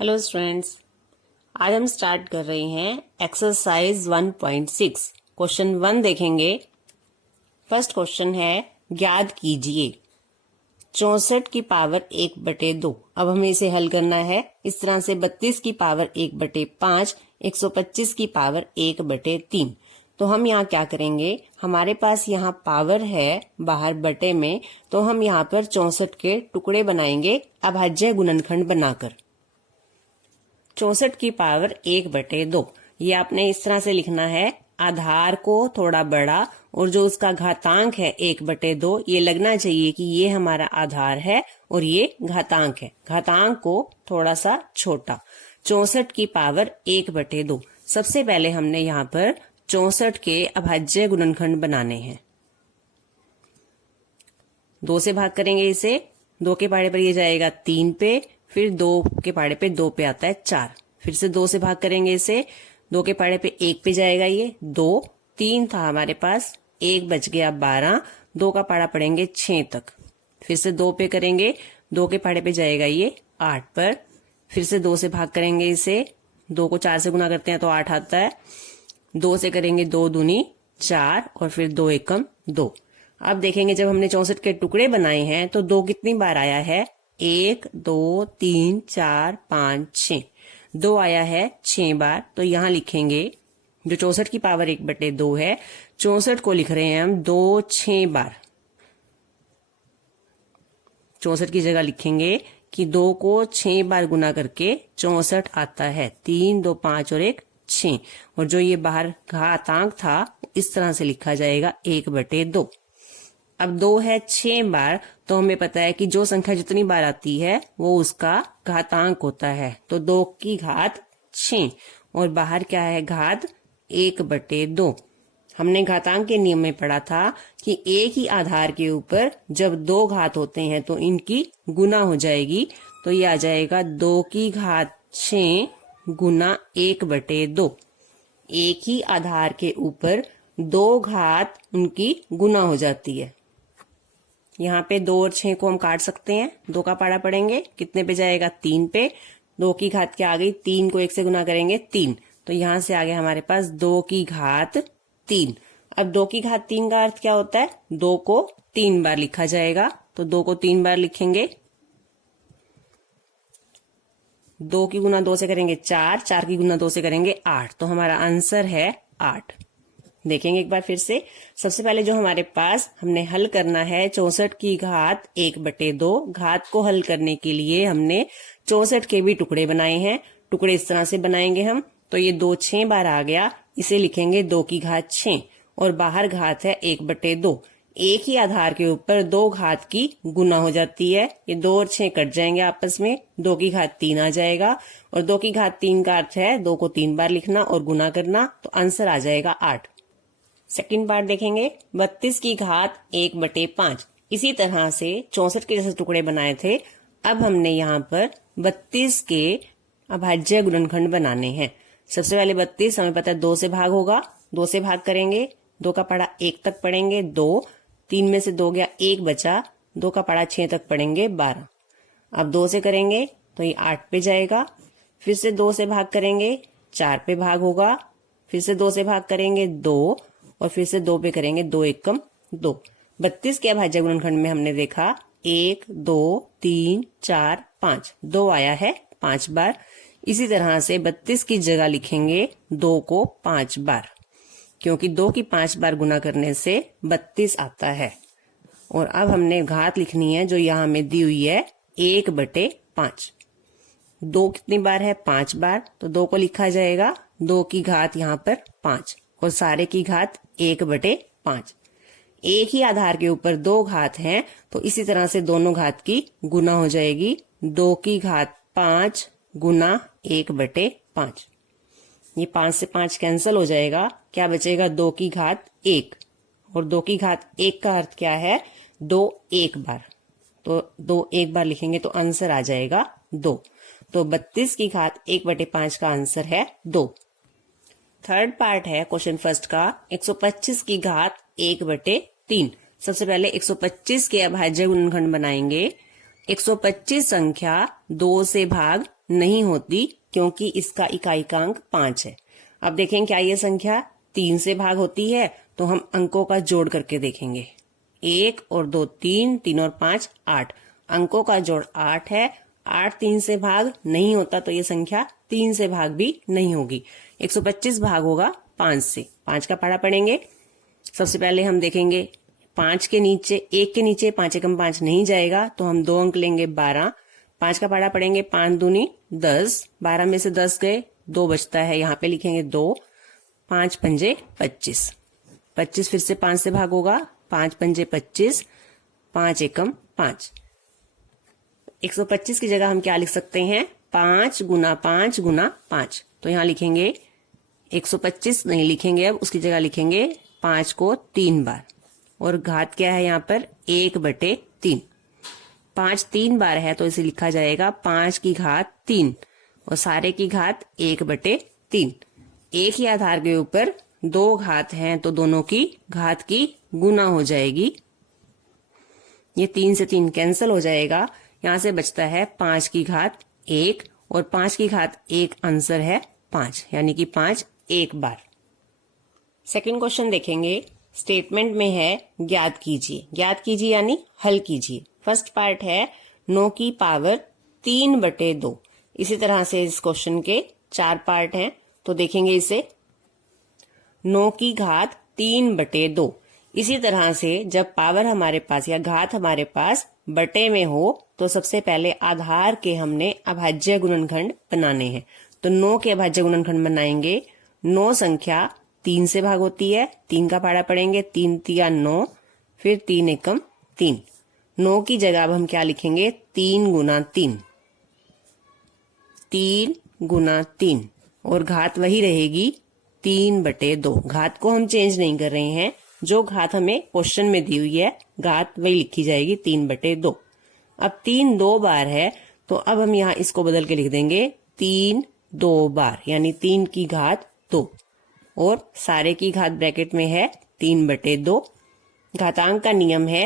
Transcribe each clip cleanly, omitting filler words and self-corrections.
Hello students, आज हम start कर रहे हैं एक्सरसाइज 1.6। क्वेश्चन 1 देखेंगे। फर्स्ट क्वेश्चन है ज्ञात कीजिए 64 की पावर 1/2। अब हमें इसे हल करना है इस तरह से 32 की पावर 1/5, 125 की पावर 1/3। तो हम यहाँ क्या करेंगे, हमारे पास यहाँ पावर है बाहर बटे में, तो हम यहाँ पर 64 के टुकड़े बनाएंगे अभाज्य गुणनखंड बनाकर। 64 की पावर 1/2 ये आपने इस तरह से लिखना है, आधार को थोड़ा बड़ा और जो उसका घातांक है 1/2 ये लगना चाहिए कि ये हमारा आधार है और ये घातांक है। घातांक को थोड़ा सा छोटा। 64 की पावर 1/2। सबसे पहले हमने यहाँ पर 64 के अभाज्य गुणनखंड बनाने हैं। 2 से भाग करेंगे इसे, 2 के पहाड़े पर ये जाएगा 3 पे, फिर 2 के पहाड़े पे 2 पे आता है 4, फिर से 2 से भाग करेंगे इसे, 2 के पहाड़े पे 1 पे जाएगा ये 2, 3 था हमारे पास, 1 बच गया 12, 2 का पहाड़ा पड़ेंगे 6 तक, फिर से 2 पे करेंगे, 2 के पहाड़े पे जाएगा ये 8 पर, फिर से 2 से भाग करेंगे इसे, 2 को 4 से गुना करते हैं तो 8 आता है, 2 से करेंगे 2 दूनी 4 और फिर 2 एकम 2। अब देखेंगे जब हमने 64 के टुकड़े बनाए हैं तो 2 कितनी बार आया है, 1 2 3 4 5 6, 2 आया है 6 बार। तो यहां लिखेंगे जो 64 की पावर 1/2 है, 64 को लिख रहे हैं हम 2 6 बार। 64 की जगह लिखेंगे कि 2 को 6 बार गुना करके 64 आता है, 3 2 5 और 1 6, और जो ये बाहर घातांक था इस तरह से लिखा जाएगा 1/2। अब 2 है 6 बार, तो हमें पता है कि जो संख्या जितनी बार आती है वो उसका घातांक होता है, तो 2 की घात 6 और बाहर क्या है घात 1/2। हमने घातांक के नियम में पढ़ा था कि एक ही आधार के ऊपर जब 2 घात होते हैं तो इनकी गुना हो जाएगी, तो ये आ जाएगा 2 की घात 6 गुना 1/2। एक ही आधार के ऊपर 2 घात उनकी गुना हो जाती है। यहाँ पे 2 और 6 को हम काट सकते हैं, 2 का पहाड़ा पड़ेंगे, कितने पे जाएगा 3 पे, 2 की घात क्या आ गई, 3 को 1 से गुना करेंगे 3, तो यहां से आ गया हमारे पास 2 की घात 3। अब 2 की घात 3 का अर्थ क्या होता है, 2 को 3 बार लिखा जाएगा, तो 2 को 3 बार लिखेंगे, 2 की गुना 2 से करेंगे 4, 4 की गुना 2 से करेंगे 8, तो हमारा आंसर है 8। देखेंगे एक बार फिर से। सबसे पहले जो हमारे पास हमने हल करना है 64 की घात 1/2। घात को हल करने के लिए हमने 64 के भी टुकड़े बनाए हैं। टुकड़े इस तरह से बनाएंगे हम, तो ये 2 6 बार आ गया, इसे लिखेंगे 2 की घात 6 और बाहर घात है 1/2। एक ही आधार के ऊपर 2 घात की गुना हो जाती है, ये 2 और 6 कट जाएंगे आपस में, 2 की घात 3 आ जाएगा, और 2 की घात 3 का अर्थ है 2 को 3 बार लिखना और गुना करना, तो आंसर आ जाएगा 8। सेकंड पार्ट देखेंगे, 32 की घात 1/5। इसी तरह से 64 के जैसे टुकड़े बनाए थे, अब हमने यहाँ पर 32 के अभाज्य गुणनखंड बनाने हैं। सबसे पहले 32 हमें पता है 2 से भाग होगा, 2 से भाग करेंगे, 2 का पहाड़ा 1 तक पड़ेंगे 2, 3 में से 2 गया 1 बचा, 2 का पहाड़ा 6 तक पड़ेंगे 12। अब 2 से करेंगे तो ये 8 पे जाएगा, फिर से 2 से भाग करेंगे 4 पे भाग होगा, फिर से 2 से भाग करेंगे 2 और फिर से 2 पे करेंगे 2 एकम 2। 32 के अभाज्य गुणनखंड में हमने देखा 1 2 3 4 5, 2 आया है 5 बार। इसी तरह से 32 की जगह लिखेंगे 2 को 5 बार, क्योंकि 2 की 5 बार गुना करने से 32 आता है। और अब हमने घात लिखनी है जो यहाँ में दी हुई है 1/5। 2 कितनी बार है, 5 बार, तो 2 को लिखा जाएगा 2 की घात यहाँ पर 5 और सारे की घात 1/5। एक ही आधार के ऊपर 2 घात हैं, तो इसी तरह से दोनों घात की गुना हो जाएगी, 2 की घात 5 गुना 1/5। ये 5 से 5 कैंसिल हो जाएगा, क्या बचेगा 2 की घात 1, और 2 की घात 1 का अर्थ क्या है, 2 1 बार, तो 2 1 बार लिखेंगे तो आंसर आ जाएगा 2। तो 32 की घात 1/5 का आंसर है 2। थर्ड पार्ट है क्वेश्चन फर्स्ट का, 125 की घात 1/3। सबसे पहले 125 के अभाज्य गुणनखंड बनाएंगे, 125 संख्या 2 से भाग नहीं होती क्योंकि इसका इकाइकांक 5 है। अब देखें क्या ये संख्या 3 से भाग होती है, तो हम अंकों का जोड़ करके देखेंगे। 1 और 2 3, 3 और 5 8, अंकों का जोड़ 8 है। 8 3 से भाग नहीं होता तो ये संख्या 3 से भाग भी नहीं होगी। 125 भाग होगा 5 से। 5 का पहाड़ा पढ़ेंगे। सबसे पहले हम देखेंगे 5 के नीचे 1 के नीचे 5 एकम 5 नहीं जाएगा, तो हम 2 अंक लेंगे 12। 5 का पहाड़ा पढ़ेंगे 5 दूनी 10, 12 में से 10 गए, 2 बचता है, यहाँ पे लिखेंगे 2। 5 पंजे 25, 25 फिर से 5 से भाग होगा, 5 पंजे 25, 5 एकम 5। 125 की जगह हम क्या लिख सकते हैं, 5 गुना 5 गुना 5। तो यहाँ लिखेंगे 125 नहीं लिखेंगे, अब उसकी जगह लिखेंगे 5 को 3 बार, और घात क्या है यहाँ पर 1/3। 5 3 बार है तो इसे लिखा जाएगा 5 की घात 3, और सारे की घात 1/3। एक ही आधार के ऊपर 2 घात हैं तो दोनों की घात की गुना हो जाएगी। ये 3 से 3 कैंसिल हो जाएगा, यहां से बचता है 5 की घात 1, और 5 की घात 1 आंसर है 5, यानी कि 5 एक बार। सेकंड क्वेश्चन देखेंगे। स्टेटमेंट में है ज्ञात कीजिए, ज्ञात कीजिए यानी हल कीजिए। फर्स्ट पार्ट है 9 की पावर 3/2। इसी तरह से इस क्वेश्चन के 4 पार्ट हैं, तो देखेंगे इसे। 9 की घात 3/2। इसी तरह से जब पावर हमारे पास या घात हमारे पास बटे में हो तो सबसे पहले आधार के हमने अभाज्य गुणनखंड बनाने हैं। तो 9 के अभाज्य गुणनखंड बनाएंगे। 9 संख्या 3 से भाग होती है, 3 का पहाड़ा पढ़ेंगे, 3 तिया 9, फिर 3 एकम 3। 9 की जगह अब हम क्या लिखेंगे, 3 गुना 3, 3 गुना 3, और घात वही रहेगी 3/2। घात को हम चेंज नहीं कर रहे हैं, जो घात हमें क्वेश्चन में दी हुई है घात वही लिखी जाएगी 3/2। अब 3 2 बार है, तो अब हम यहाँ इसको बदल के लिख देंगे 3 2 बार, यानी 3 की घात 2, और सारे की घात ब्रैकेट में है 3/2। घातांक का नियम है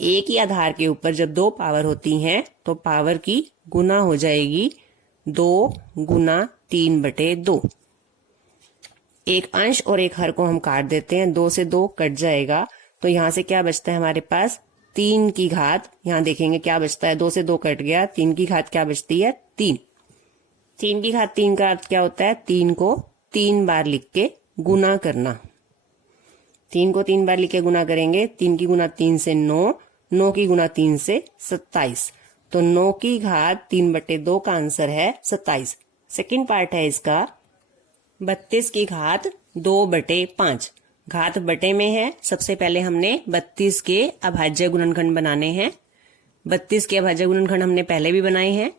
एक ही आधार के ऊपर जब 2 पावर होती हैं तो पावर की गुना हो जाएगी, 2 गुना 3/2। एक अंश और एक हर को हम काट देते हैं, 2 से 2 कट जाएगा, तो यहां से क्या बचता है हमारे पास 3 की घात। यहां देखेंगे क्या बचता है, 2 से 2 कट गया, 3 की घात क्या बचती है 3। 3 की घात 3 का अर्थ क्या होता है, 3 को 3 बार लिख के गुना करना। 3 को 3 बार लिख के गुना करेंगे, 3 की गुना 3 से 9, 9 की गुना 3 से 27। तो 9 की घात 3/2 का आंसर है 27। सेकंड पार्ट है इसका 32 की घात 2/5। घात बटे में है, सबसे पहले हमने 32 के अभाज्य गुणनखंड बनाने हैं। 32 के अभाज्य गुणनखंड हमने पहले भी बनाए हैं।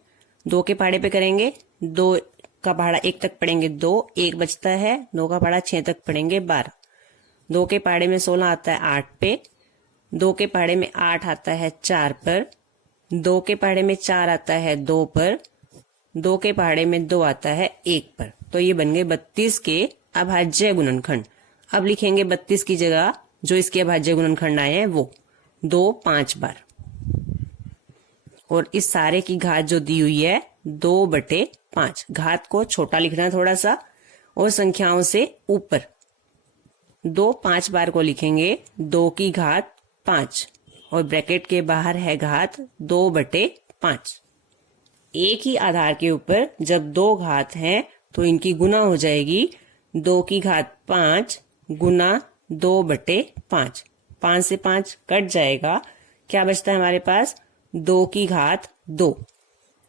2 के पहाड़े पे करेंगे, 2 का पहाड़ा 1 तक पढ़ेंगे 2, 1 बचता है, 2 का पहाड़ा 6 तक पढ़ेंगे 12। 2 के पहाड़े में 16 आता है 8 पे, 2 के पहाड़े में 8 आता है 4 पर, 2 के पहाड़े में 4 आता है 2 पर, 2 के पहाड़े में 2 आता है 1 पर। तो ये बन गए 32 के अभाज्य गुणनखंड। अब लिखेंगे 32 की जगह जो इसके अभाज्य गुणनखंड आए हैं वो 2 5 बार, और इस सारे की घात जो दी हुई है 2/5। घात को छोटा लिखना थोड़ा सा, और संख्याओं से ऊपर 2 5 बार को लिखेंगे 2 की घात 5, और ब्रैकेट के बाहर है घात 2/5। एक ही आधार के ऊपर जब 2 घात हैं तो इनकी गुना हो जाएगी, 2 की घात 5 गुना 2/5। 5 से 5 कट जाएगा, क्या बचता है हमारे पास 2 की घात 2।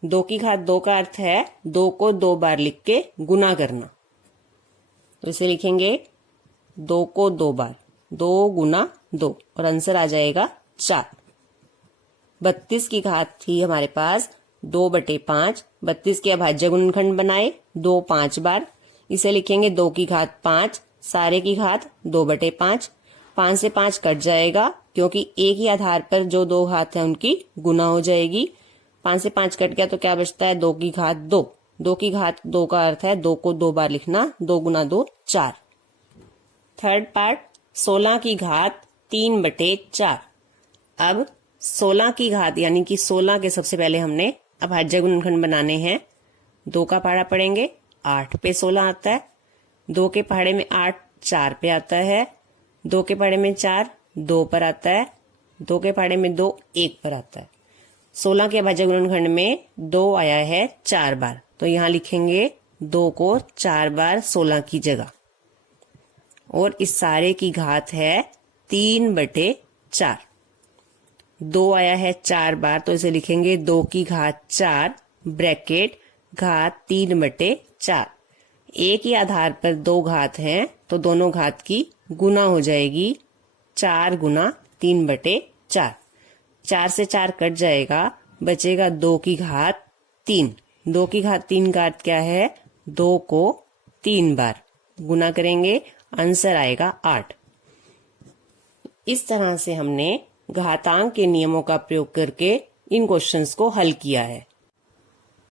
2 की घात 2 का अर्थ है 2 को 2 बार लिख के गुना करना। तो इसे लिखेंगे 2 को 2 बार, 2 गुना 2, और आंसर आ जाएगा 4। 32 की घात थी हमारे पास 2/5। 32 के अभाज्य गुणनखंड बनाए 2 5 बार, इसे लिखेंगे 2 की घात 5, सारे की घात 2/5। 5 से 5 कट जाएगा, क्योंकि एक ही आधार पर जो 2 घात है उनकी गुना हो जाएगी। 5 से 5 कट गया तो क्या बचता है 2 की घात 2। 2 की घात 2 का अर्थ है 2 को 2 बार लिखना, 2 गुना 2 4। थर्ड पार्ट 16 की घात 3/4। अब 16 की घात यानी कि 16 के सबसे पहले हमने अभाज्य गुणनखंड बनाने हैं। 2 का पहाड़ा पढ़ेंगे, 8 पे 16 आता है। 2 के पहाड़े में 8 4 पे आता है। 2 के पहाड़े में 4 2 पर आता है। 2 के पहाड़े में 2 1 पर आता है। 16 के अभाज्य गुणनखंड में 2 आया है 4 बार, तो यहां लिखेंगे 2 को 4 बार 16 की जगह। और इस सारे की घात है 3/4। 2 आया है 4 बार, तो इसे लिखेंगे 2 की घात 4 ब्रैकेट घात 3/4। एक ही आधार पर 2 घात हैं तो दोनों घात की गुना हो जाएगी। 4 गुना 3/4। 4 से 4 कट जाएगा, बचेगा 2 की घात 3। 2 की घात 3 का अर्थ क्या है? 2 को 3 बार गुना करेंगे, आंसर आएगा 8। इस तरह से हमने घातांक के नियमों का प्रयोग करके इन क्वेश्चंस को हल किया है।